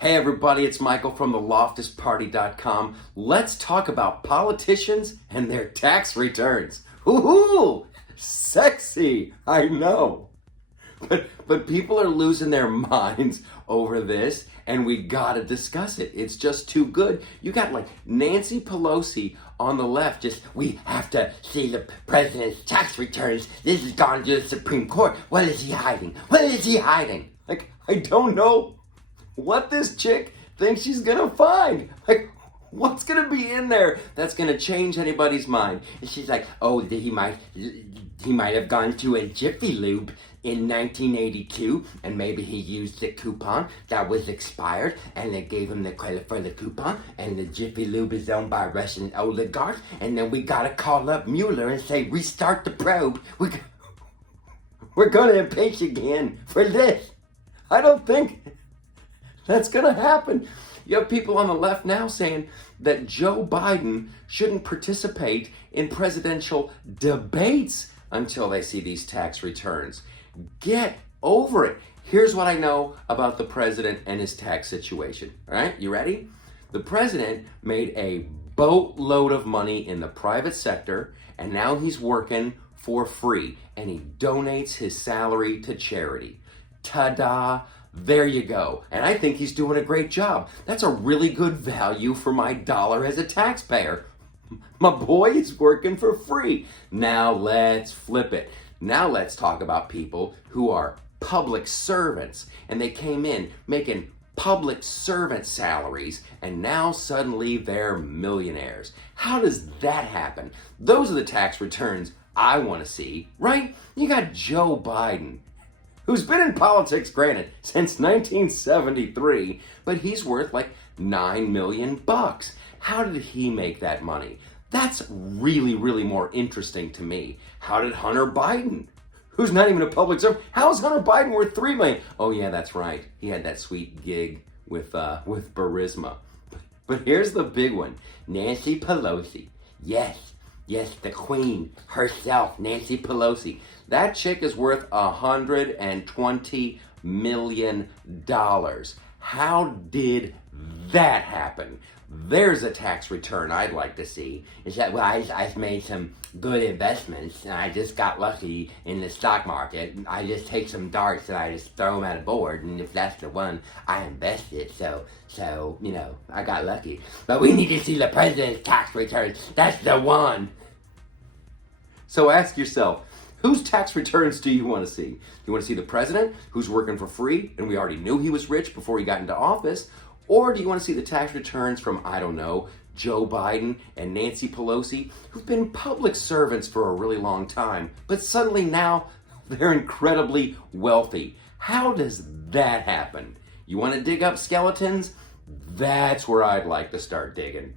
Hey everybody, it's Michael from the LoftusParty.com. Let's talk about politicians and their tax returns. Woohoo! Sexy, I know. But people are losing their minds over this, and we gotta discuss it. It's just too good. You got like Nancy Pelosi on the left, just, we have to see the president's tax returns. This has gone to the Supreme Court. What is he hiding? What is he hiding? Like, I don't know what this chick thinks she's gonna find. Like, what's gonna be in there that's gonna change anybody's mind? And she's like, oh, he might have gone to a Jiffy Lube in 1982, and maybe he used the coupon that was expired, and they gave him the credit for the coupon, and the Jiffy Lube is owned by Russian oligarchs, and then we gotta call up Mueller and say, restart the probe. We're gonna impeach again for this. I don't think that's gonna happen. You have people on the left now saying that Joe Biden shouldn't participate in presidential debates until they see these tax returns. Get over it. Here's what I know about the president and his tax situation. All right, you ready? The president made a boatload of money in the private sector, and now he's working for free, and he donates his salary to charity. Ta-da! There you go. And I think he's doing a great job. That's a really good value for my dollar as a taxpayer. My boy is working for free. Now let's flip it. Now let's talk about people who are public servants, and they came in making public servant salaries, and now suddenly they're millionaires. How does that happen? Those are the tax returns I want to see, right? You got Joe Biden, who's been in politics, granted, since 1973, but he's worth like $9 million. How did he make that money? That's really, really more interesting to me. How did Hunter Biden, who's not even a public servant, how is Hunter Biden worth $3 million? Oh yeah, that's right. He had that sweet gig with Burisma. But here's the big one. Nancy Pelosi. Yes, the queen herself, Nancy Pelosi. That chick is worth $120 million. How did that happen? There's a tax return I'd like to see. Is that, well, I've made some good investments, and I just got lucky in the stock market. I just take some darts and I just throw them at a board, and if that's the one, I invest it. So you know, I got lucky. But we need to see the president's tax returns. That's the one. So ask yourself, whose tax returns do you want to see? Do you want to see the president, who's working for free, and we already knew he was rich before he got into office? Or do you want to see the tax returns from, I don't know, Joe Biden and Nancy Pelosi, who've been public servants for a really long time, but suddenly now they're incredibly wealthy? How does that happen? You want to dig up skeletons? That's where I'd like to start digging.